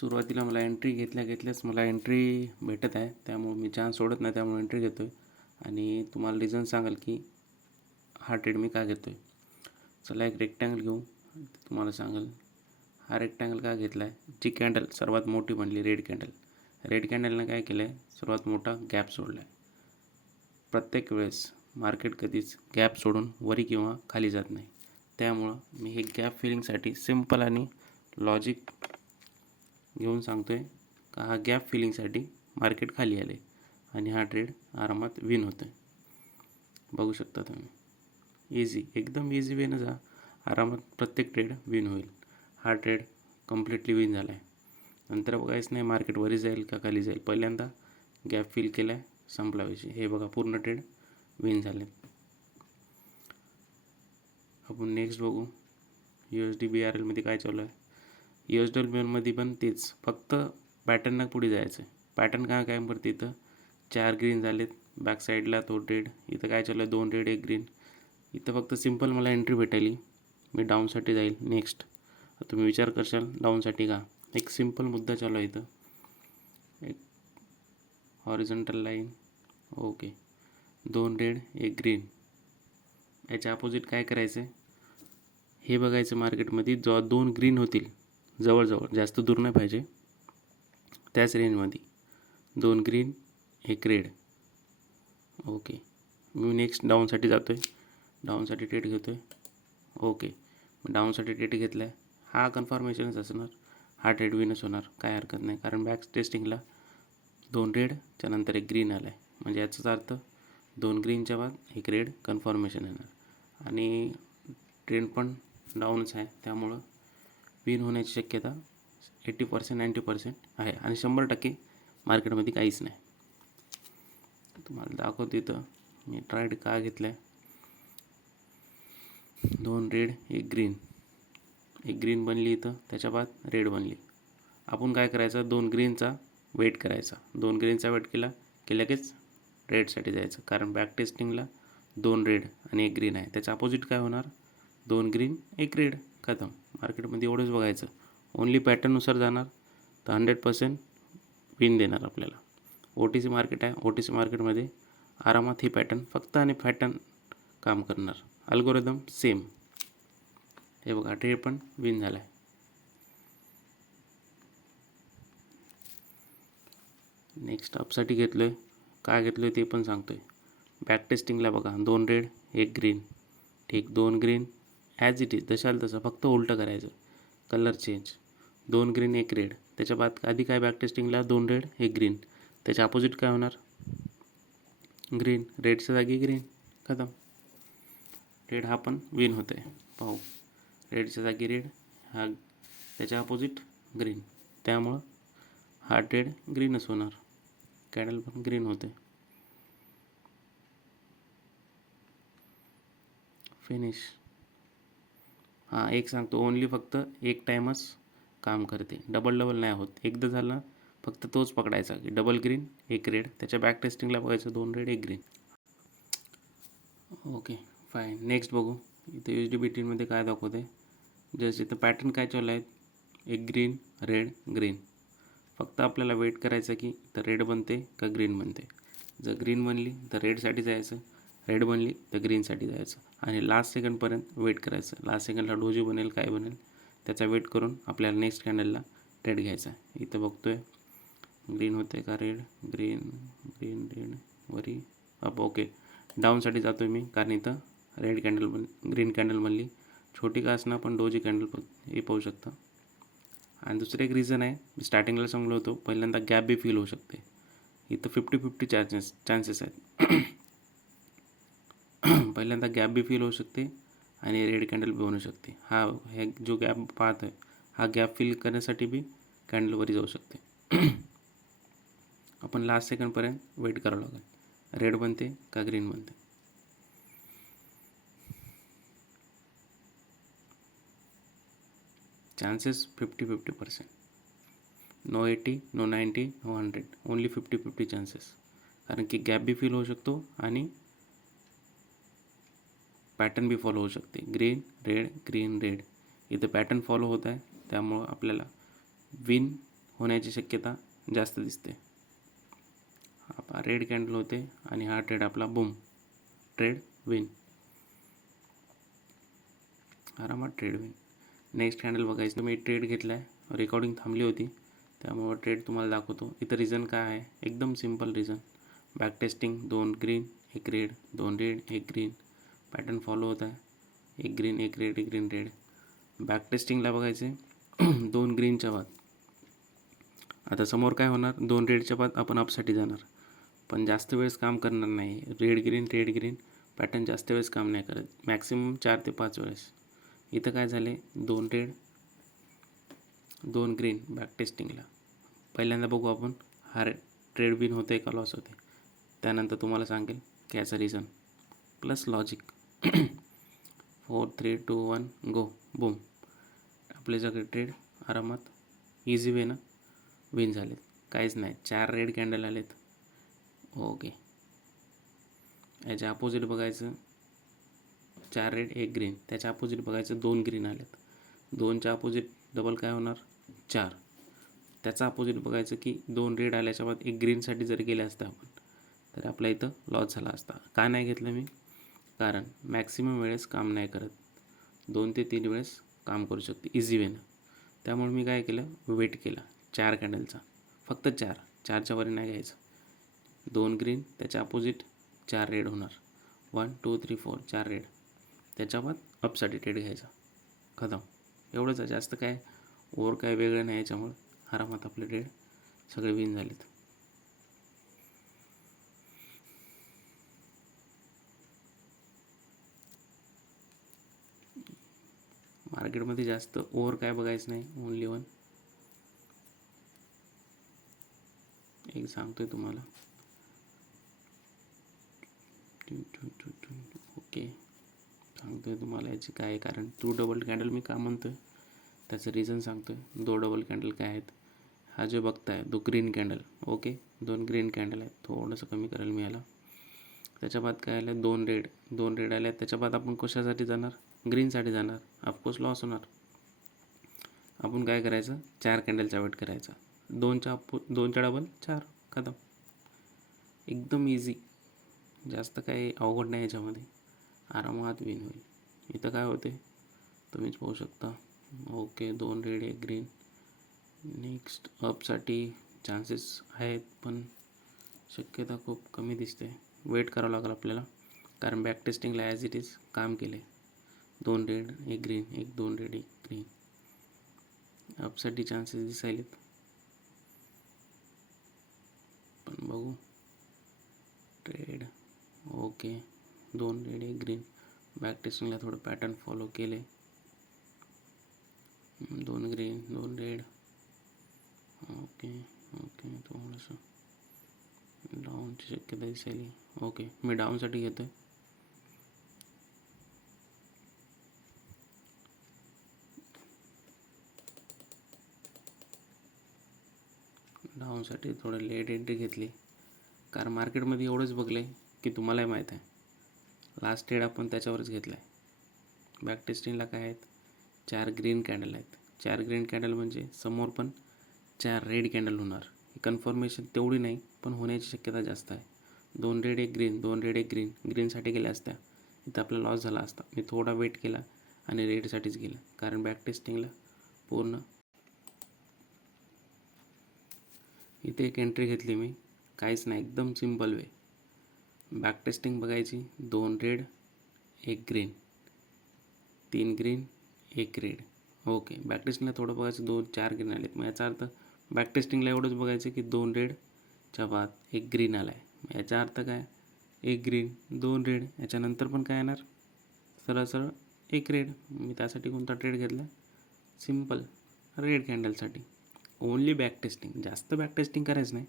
सुरुवातीला मला एंट्री घेतल्याच मला एंट्री भेटत आहे, त्यामुळे मी चान्स सोडत नाही, त्यामुळे एंट्री घेतो आहे. आणि तुम्हाला रिझन सांगाल की हा ट्रेड मी का घेतो आहे. चला एक रेक्टँगल घेऊ, तुम्हाला सांगाल हा रेक्टँगल का घेतला आहे. जी कॅन्डल सर्वात मोठी बनली रेड कॅन्डलनं काय केलं आहे, सर्वात मोठा गॅप सोडला आहे. प्रत्येक वेळेस मार्केट कधीच गॅप सोडून वरी किंवा खाली जात नाही, त्यामुळं मी हे गॅप फिलिंगसाठी सिम्पल आणि लॉजिक घेऊन सांगतो आहे का हा गॅप फिलिंगसाठी मार्केट खाली आले आणि हा ट्रेड आरामात विन होतो आहे. बघू शकता तुम्ही, एकदम इझी वेनं जा, आरामात प्रत्येक ट्रेड विन होईल. हा ट्रेड कम्प्लिटली विन झाला आहे. नंतर बघायच नाही मार्केट वरी जाईल का खाली जाईल, पहिल्यांदा गॅप फिल केला आहे, संपला विषय. हे बघा पूर्ण ट्रेड विन झाले. आपण नेक्स्ट बघू USD BRL मध्ये काय चालू आहे. USD मध्ये पण तेच, फक्त पॅटर्नला पुढे जायचं आहे. पॅटर्न काय पडते, इथं 4 ग्रीन झालेत, बॅक साईडला तो ट्रेड. इथं काय चालू आहे, 2 रेड 1 ग्रीन. इथं फक्त सिम्पल मला एंट्री भेटायली, मी डाऊनसाठी जाईल नेक्स्ट. तुम्ही विचार करशाल डाऊनसाठी का, एक सिम्पल मुद्दा चालू आहे. इथं एक horizontal line, okay, 2 red 1 green. याच्या अपोजिट काय करायचं आहे, हे बघायचं मार्केटमध्ये जेव्हा 2 ग्रीन होतील जवळजवळ, जास्त दूर नाही पाहिजे, त्याच रेंजमध्ये 2 ग्रीन 1 रेड. ओके, मी नेक्स्ट डाऊनसाठी जातो आहे, डाऊनसाठी ट्रेड घेतो आहे. ओके, डाऊनसाठी ट्रेड घेतला आहे, हा कन्फर्मेशनच असणार, हा ट्रेड विनच होणार, काय हरकत नाही. कारण बॅक टेस्टिंगला 2 रेडच्या नंतर 1 ग्रीन आला आहे, म्हणजे याचाच अर्थ 2 ग्रीनच्या बाद 1 रेड कन्फर्मेशन येणार. आणि ट्रेंड पण डाऊनच आहे, त्यामुळं विन होण्याची शक्यता 80% 90% आहे. आणि 100% मार्केटमध्ये काहीच नाही. तुम्हाला दाखवतो इथं मी ट्रेड का घेतला आहे. 2 रेड 1 ग्रीन, 1 ग्रीन बनली इथं, त्याच्या बाद रेड बनली. आपण काय करायचं, 2 ग्रीनचा वेट करायचा. 2 ग्रीनचा वेट केला की लगेच रेडसाठी जायचं, कारण बॅक टेस्टिंगला 2 रेड आणि 1 ग्रीन आहे. त्याच्या अपोजिट काय होणार, 2 ग्रीन 1 रेड, खतम. मार्केटमध्ये एवढंच बघायचं, ओन्ली पॅटर्ननुसार जाणार तर 100% विन देणार आपल्याला. OTC मार्केट आहे, OTC मार्केटमध्ये आरामात ही पॅटर्न फक्त आणि पॅटर्न काम करणार, अल्गोरिदम सेम. हे बघा ट्रेड पण विन झाला आहे. नेक्स्ट अपसाठी घेतलो आहे, का घेतलो आहे ते पण सांगतो आहे. बॅक टेस्टिंगला बघा 2 रेड 1 ग्रीन, ठीक, 2 ग्रीन ॲज इट इज जशाल तसं, फक्त उलटं करायचं, कलर चेंज. 2 ग्रीन 1 रेड, त्याच्या बाद आधी काय बॅक टेस्टिंगला 2 रेड 1 ग्रीन, त्याच्या अपोजिट काय होणार, ग्रीन, रेडच्या जागी ग्रीन, खतम. रेड हा पण विन होतं आहे, पाहू, रेडच्या जागी रेड, हा त्याच्या अपोजिट ग्रीन, त्यामुळं हा ट्रेड ग्रीनच होणार. कॅन्डल पण ग्रीन होते. फिनिश. हां, एक सांगतो, ओन्ली फक्त एक टाईमच काम करते, डबल नाही होत. एकदा झालं फक्त तोच पकडायचा की डबल ग्रीन 1 रेड, त्याच्या बॅक टेस्टिंगला बघायचं 2 red 1 green. Okay fine, next बघू. इथे USD काय दाखवते, जस्ट इथं पॅटर्न काय चालू आहेत, 1 ग्रीन रेड ग्रीन. फक्त आपल्याला वेट करायचं की तर रेड बनते का ग्रीन बनते. जर ग्रीन बनली तर रेडसाठी जायचं, रेड बनली तर ग्रीनसाठी जायचं, आणि लास्ट सेकंडपर्यंत वेट करायचं. लास्ट सेकंडला डोजी बनेल काय बनेल त्याचा वेट करून आपल्याला नेक्स्ट कॅन्डलला ट्रेड घ्यायचा आहे. इथं बघतो आहे ग्रीन होते का रेड, ग्रीन ग्रीन रेड वरी अप. ओके, डाऊनसाठी जातो आहे मी, कारण इथं रेड कॅन्डल ग्रीन कॅन्डल बनली, छोटी का असणार पण डोजी कॅन्डल हे पाहू शकता. आणि दुसरं एक रिझन आहे, मी स्टार्टिंगला सांगलो होतो, पहिल्यांदा गॅप बी फील होऊ शकते. इथं 50-50 चान्सेस आहेत. पहिल्यांदा गॅप बी फील होऊ शकते आणि रेड कॅन्डल बी बनू शकते. हे जो गॅप पाहत आहे, हा गॅप फील करण्यासाठी बी कॅन्डलवरी जाऊ शकते. आपण लास्ट सेकंडपर्यंत वेट करावं लागेल, रेड बनते का ग्रीन बनते. Chances 50-50%, no 80, no 90, no 100, only 50-50 chances. कारण की गॅप बी फील होऊ शकतो आणि पॅटर्न बी फॉलो होऊ शकते, ग्रीन रेड ग्रीन रेड. इथं पॅटर्न फॉलो होत आहे, त्यामुळं आपल्याला विन होण्याची शक्यता जास्त दिसते. हा रेड कॅन्डल होते आणि हा ट्रेड आपला बूम ट्रेड विन, आरामात ट्रेड विन. नेक्स्ट कॅन्डल बघायचं. मी ट्रेड घेतला आहे, रेकॉर्डिंग थांबली होती त्यामुळे ट्रेड तुम्हाला दाखवतो. इथं रिझन काय आहे, एकदम simple reason. Back testing, 2 green 1 red, 2 red 1 green, pattern follow होत आहे. 1 green 1 red 1 green red. Back टेस्टिंगला बघायचे 2 ग्रीनच्या बाद. आता समोर काय होणार, 2 रेडच्या बाद आपण अपसाठी जाणार, पण जास्त वेळेस काम करणार नाही. रेड ग्रीन पॅटर्न जास्त वेळेस काम नाही करत, मॅक्सिमम 4 ते 5 वेळेस. इथं काय झाले, 2 रेड 2 ग्रीन बॅक टेस्टिंगला. पहिल्यांदा बघू आपण हा ट्रेड विन होते का लॉस होते, त्यानंतर तुम्हाला सांगेल की याचं रिझन प्लस लॉजिक. 4 3 2 1 गो, बूम. आपले सगळे ट्रेड आरामात इझी वेनं विन झालेत. काहीच नाही, 4 रेड कॅन्डल आलेत. ओके, याच्या अपोजिट बघायचं 4 रेड 1 ग्रीन, त्याच्या अपोजिट बघायचं 2 ग्रीन आलेत. 2च्या अपोजिट डबल काय होणार, 4. त्याचा अपोजिट बघायचं की 2 रेड आल्याच्या बाद 1 ग्रीनसाठी जर गेले असतं आपण, तर आपल्या इथं लॉस झाला असता. का नाही घेतलं मी, कारण मॅक्सिमम वेळेस काम नाही करत, 2 ते 3 वेळेस काम करू शकते इझी वेनं. त्यामुळे मी काय केलं, वेट केला 4 कॅन्डलचा, फक्त 4च्या वर नाही घ्यायचं. 2 ग्रीन, त्याच्या अपोजिट 4 रेड होणार. 1 2 3 4 4 रेड, त्याच्या बाद अपसाठी ट्रेड घ्यायचा, खतम. एवढंच आहे, जास्त काय ओवर काय वेगळं नाही. याच्यामुळे आरामात आपले ट्रेड सगळे विन झालेत. मार्केटमध्ये जास्त ओव्हर काय बघायचं नाही, ओनली वन. एक सांगतोय तुम्हाला, ओके सांगतोय तुम्हाला याची काय आहे कारण. 2 डबल कॅन्डल मी का म्हणतोय त्याचं रिझन सांगतोय. 2 डबल कॅन्डल काय आहेत, हा जो बघताय 2 green candle, okay 2 green candle आहेत. थोडंसं कमी करायला मिळालं. त्याच्या बाद काय आलं, 2 रेड आले. त्याच्या बाद आपण कशासाठी जाणार, ग्रीनसाठी जाणार, ऑफकोर्स लॉस होणार. आपण काय करायचं, 4 कॅन्डलचा वेट करायचा. 2च्या डबल 4, खतम. एकदम इझी, जास्त काही अवघड नाही याच्यामध्ये, आरामात विन होईल. इथं काय होते तुम्हीच पाहू शकता. Okay 2 red 1 green. नेक्स्ट अपसाठी चान्सेस आहेत, पण शक्यता खूप कमी दिसते. वेट करावं लागेल आपल्याला, कारण बॅक टेस्टिंगला ॲज इट इज काम केले. 2 रेड 1 ग्रीन 1 2 रेड 1 ग्रीन. अपसाठी चान्सेस दिसायलेत, पण बघू. Trade okay 2 red 1 green. Back टेस्टिंगला थोडं पॅटर्न फॉलो केले. 2 ग्रीन 2 रेड. ओके थोडंसं डाऊनची शक्यता दिसायली. ओके, मी डाऊनसाठी घेतो आहे. डाऊनसाठी थोडं लेट एंट्री घेतली, कारण मार्केटमध्ये एवढंच बघलं आहे की तुम्हालाही माहीत आहे, लास्ट ट्रेड आपण त्याच्यावरच घेतला आहे. बॅक टेस्टिंगला काय आहेत, 4 ग्रीन कॅन्डल आहेत. 4 ग्रीन कॅन्डल म्हणजे समोर पण 4 रेड कॅन्डल होणार. कन्फर्मेशन तेवढी नाही, पण होण्याची शक्यता जास्त आहे. 2 रेड 1 ग्रीन 2 रेड 1 ग्रीन, ग्रीनसाठी गेल्या असत्या इथं आपला लॉस झाला असता. मी थोडा वेट केला आणि रेडसाठीच गेला, कारण बॅक टेस्टिंगला पूर्ण इथे एक एंट्री घेतली मी, काहीच नाही, एकदम सिम्पल वे. बॅक टेस्टिंग बघायची, 2 red 1 green 3 green 1 red. Okay, back टेस्टिंगला थोडं बघायचं, 4 ग्रीन आलेत. मग याचा अर्थ बॅक टेस्टिंगला एवढंच बघायचं की 2 रेडच्या बाद 1 ग्रीन आला आहे. याचा अर्थ काय, 1 ग्रीन 2 रेड, याच्यानंतर पण काय येणार, सरळ 1 रेड. मी त्यासाठी कोणता ट्रेड घेतला, सिम्पल रेड कॅन्डलसाठी. ओनली बॅक टेस्टिंग, जास्त बॅक टेस्टिंग करायचं नाही,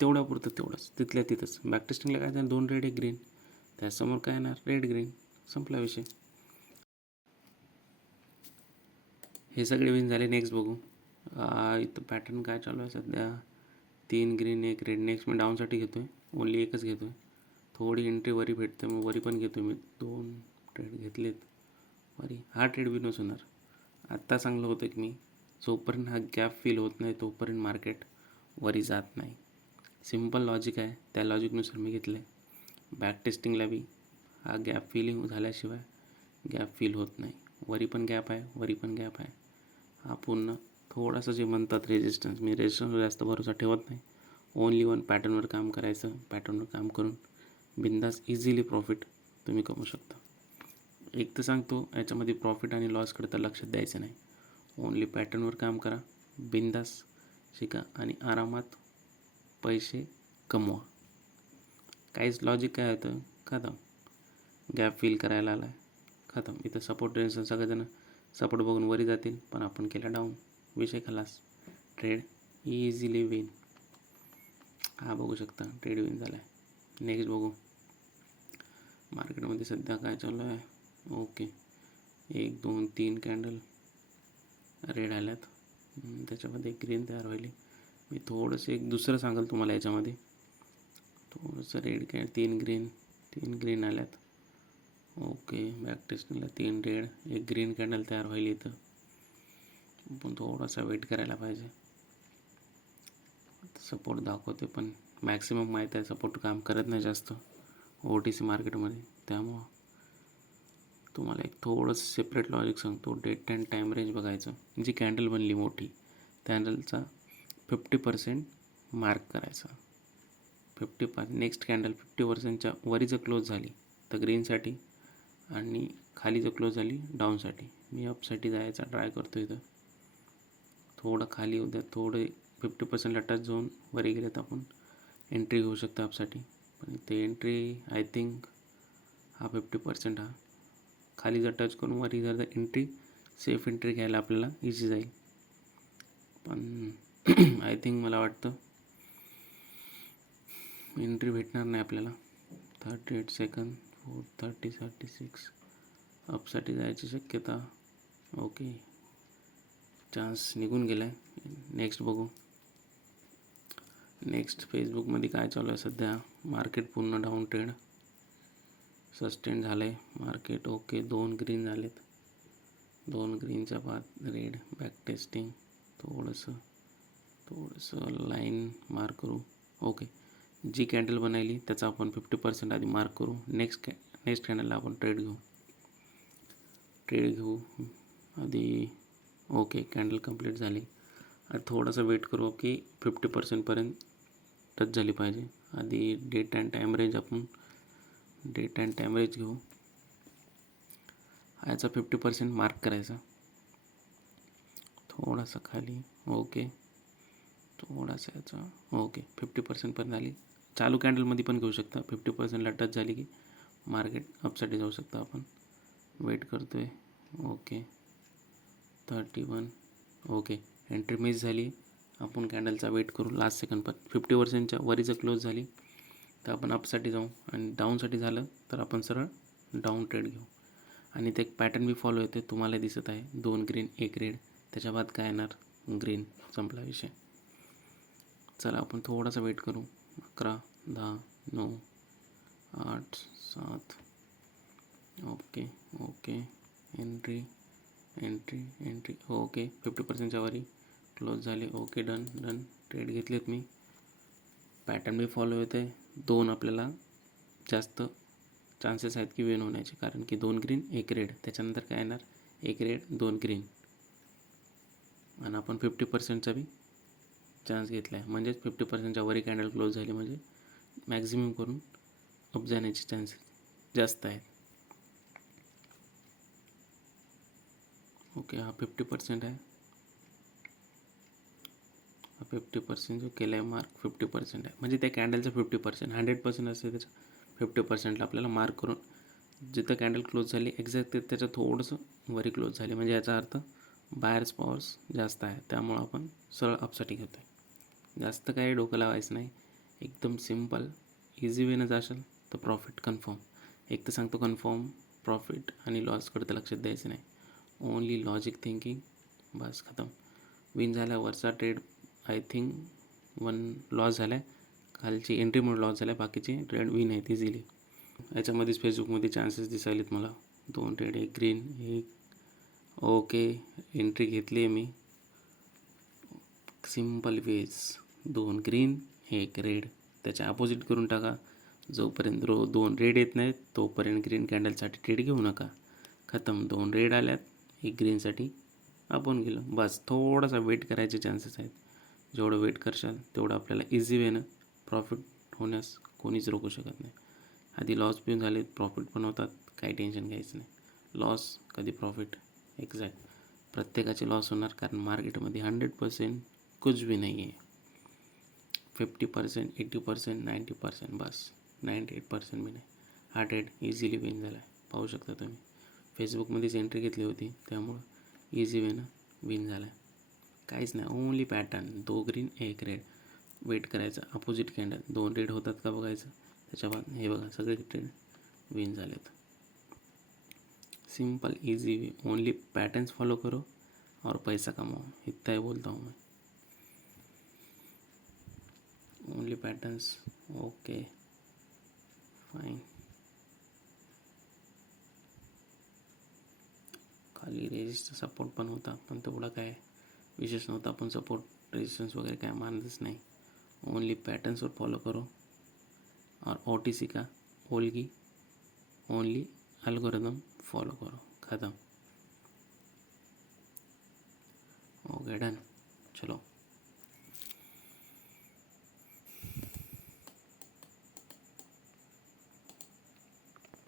तेवढ्यापुरतं तेवढंच, तिथल्या तिथंच. बॅक टेस्टिंगला काय झालं, 2 रेड 1 ग्रीन, त्यासमोर काय येणार, रेड ग्रीन, संपला विषय. हे सगळे विन झाले. नेक्स्ट बघू. इथं पॅटर्न काय चालू आहे सध्या, 3 ग्रीन 1 रेड. नेक्स्ट मी डाऊनसाठी घेतो आहे, ओनली एकच घेतो आहे. थोडी एंट्री वरी भेटते, मग वरी पण घेतो मी. 2 ट्रेड घेतलेत वरी, हा ट्रेड विनच होणार. आत्ता चांगलं होतं की मी जोपर्यंत हा गॅप फील होत नाही तोपर्यंत मार्केट वरी जात नाही. सिम्पल लॉजिक आहे, त्या लॉजिकनुसार मी घेतलं आहे. बॅक टेस्टिंगला बी हा गॅप फिलिंग झाल्याशिवाय गॅप फील होत नाही. वरी पण गॅप आहे, वरी पण गॅप आहे. हा पूर्ण थोडंसं जे म्हणतात रेजिस्टन्स, मी रेजिस्टन्सवर जास्त भरोसा ठेवत नाही. ओनली वन पॅटर्नवर काम करायचं. पॅटर्नवर काम करून बिंदास इझिली प्रॉफिट तुम्ही कमवू शकता. एक तर सांगतो, याच्यामध्ये प्रॉफिट आणि लॉसकडे तर लक्षात द्यायचं नाही. ओनली पॅटर्नवर काम करा, बिंदास शिका आणि आरामात पैसे कमवा. काहीच लॉजिक काय होतं, खतम. गॅप फील करायला आला आहे, खतम. इथं सपोर्ट रेजिस्टन्स सगळेजण सपोर्ट बघून वरी जातील, पण आपण केला डाऊन, विषय खलास. Trade easily win. हा बघू शकता ट्रेड विन झाला आहे. नेक्स्ट बघू मार्केटमध्ये सध्या काय चालू आहे. ओके, 1 2 3 कॅन्डल रेड आल्यात, त्याच्यामध्ये ग्रीन तयार व्हायली. मी थोडंसं एक दुसरं सांगाल तुम्हाला याच्यामध्ये. थोडंसं रेड 3 ग्रीन आल्यात. Okay, back टेस्टिंगला 3 red 1 green candle तयार व्हायली. इथं पण थोडासा वेट करायला पाहिजे. सपोर्ट दाखवते, पण मॅक्सिमम माहीत आहे सपोर्ट काम करत नाही जास्त OTC मार्केटमध्ये. त्यामुळं तुम्हाला एक थोडंसं सेपरेट लॉजिक सांगतो. डेट अँड टाईम रेंज बघायचं. जी कॅन्डल बनली मोठी, कॅन्डलचा 50% मार्क करायचा. 50 नेक्स्ट कॅन्डल 50%च्या वरी जर क्लोज झाली तर ग्रीनसाठी, आणि खाली जर क्लोज झाली डाऊनसाठी. मी अपसाठी जायचा ट्राय करतो. इथं थोडं खाली उद्या थोडे 50%ला टच जाऊन वरी गेले तर आपण एंट्री घेऊ शकतो अपसाठी. पण इथे एंट्री आय थिंक हा 50% हा खाली जर टच करून वरी जर एंट्री, सेफ एंट्री घ्यायला आपल्याला इझी जाईल. पण आय थिंक मला वाटतं एंट्री भेटणार नाही आपल्याला. 38 सेकंद 4:30 36 अपसाठी जायची शक्यता. ओके, चान्स निघून गेला आहे. नेक्स्ट बघू. नेक्स्ट फेसबुकमध्ये काय चालू आहे सध्या. मार्केट पूर्ण डाऊन ट्रेड सस्टेन झालं आहे मार्केट. ओके, 2 ग्रीन झालेत, 2 ग्रीनच्या बाद रेड. बॅक टेस्टिंग थोडंसं लाईन मार्क करू. ओके, जी कॅन्डल बनायली त्याचा आपण 50% आधी मार्क करू. नेक्स्ट कॅन्डलला आपण ट्रेड घेऊ आधी. ओके, कॅन्डल कंप्लीट झाली. आता थोडंसं वेट करू की 50%पर्यंत टच झाली पाहिजे. आधी डेट अँड टाईम रेंज आपण घेऊ. याचा 50% मार्क करायचा. थोडासा खाली. ओके, थोडासा याचा. ओके, 50%पर्यंत आली. चालू कॅन्डलमध्ये पण घेऊ शकता. 50%ला टच झाली की मार्केट अपसाठी जाऊ शकता आपण. वेट करतो आहे. ओके, 31. ओके, एंट्री मिस झाली. आपण कॅन्डलचा वेट करू लास्ट सेकंड. पण 50%च्या वरी जर क्लोज झाली तर आपण अपसाठी जाऊ, आणि डाऊनसाठी झालं तर आपण सरळ डाऊन ट्रेड घेऊ. आणि ते एक पॅटर्न बी फॉलो होते, तुम्हाला दिसत आहे. 2 ग्रीन 1 रेड, त्याच्या बाद काय येणार, ग्रीन. संपला विषय. चला आपण थोडासा वेट करू. 11 10 9 8 7. Okay, entry. ओके, 50%च्या वरी क्लोज झाले. Okay, done. ट्रेड घेतलेत मी. पॅटर्न बी फॉलो होते. 2 आपल्याला जास्त चान्सेस आहेत की विन होण्याचे, कारण की 2 ग्रीन 1 रेड, त्याच्यानंतर काय येणार, 1 रेड 2 ग्रीन. आणि आपण 50%चा बी चान्स घेतला आहे. म्हणजेच 50%च्या वरी कॅन्डल क्लोज झाली म्हणजे मॅक्झिमम करून अप जाण्याचे चान्सेस जास्त आहेत. ओके, हा 50% आहे. हा 50% जो केला आहे मार्क 50% आहे. म्हणजे त्या कॅन्डलचं 50%, 100% असते त्याच्या 50%ला आपल्याला मार्क करून जिथं कॅन्डल क्लोज झाली एक्झॅक्ट त्याचं थोडंसं वरी क्लोज झाली, म्हणजे याचा अर्थ बायर्स पॉवर्स जास्त आहे. त्यामुळं आपण सरळ अपसाठी घेतो आहे. जास्त काही डोकं लावायचं नाही. एकदम सिम्पल इझी वेनं जाशाल तर प्रॉफिट कन्फर्म. एक तर सांगतो कन्फर्म प्रॉफिट आणि लॉसकडे तर लक्षात द्यायचं नाही. ओनली लॉजिक थिंकिंग, बस खतम. विन झाला. वरचा ट्रेड आय थिंक 1 लॉस झाला आहे. खालची एंट्रीमुळे लॉस झाला आहे. बाकीचे ट्रेड विन आहेत इझिली. याच्यामध्येच फेसबुकमध्ये चान्सेस दिसायलेत मला. 2 ट्रेड 1 ग्रीन 1. ओके, एंट्री घेतली आहे मी. सिम्पल वेज, 2 ग्रीन 1 रेड, त्याच्या अपोजिट करून टाका. जोपर्यंत 2 रेड येत नाहीत तोपर्यंत ग्रीन कॅन्डलसाठी ट्रेड घेऊ नका. खतम. 2 रेड आल्यात, 1 ग्रीनसाठी आपण गेलो. बस थोडासा वेट करायचे चान्सेस आहेत. जेवढं वेट करशाल तेवढं आपल्याला इझी वेनं प्रॉफिट होण्यास कोणीच रोखू शकत नाही. आधी लॉस पण झाले, प्रॉफिट पण होतात, काही टेन्शन घ्यायचं नाही. लॉस कधी प्रॉफिट एक्झॅक्ट प्रत्येकाचे लॉस होणार, कारण मार्केटमध्ये 100% कुछ भी नाही आहे. 50%, 80%, 90%, बस 98% मी नाही. हा ट्रेड इझिली विन झाला आहे, पाहू शकता तुम्ही. फेसबुकमध्येच एंट्री घेतली होती, त्यामुळं इझी वेनं विन झाला आहे. काहीच नाही, only pattern 2 green 1 red. Wait करायचं, अपोजिट कॅन्डल 2 रेड होतात का बघायचं, त्याच्या बाद हे बघा सगळे ट्रेड विन झालेत. Simple easy way, only patterns follow करो और पैसा कमाओ, इतना ही बोलता हूँ मैं. Only patterns. Okay fine. खाली रेजिस्टर सपोर्ट पण होता, पण तेवढा काय विशेष नव्हता. आपण सपोर्ट रेजिस्टन्स वगैरे काय मानतच नाही. ओनली पैटर्न्स और फॉलो करो और OTC का ओनली एल्गोरिदम फॉलो करो. ख़त्म. Okay done. चलो.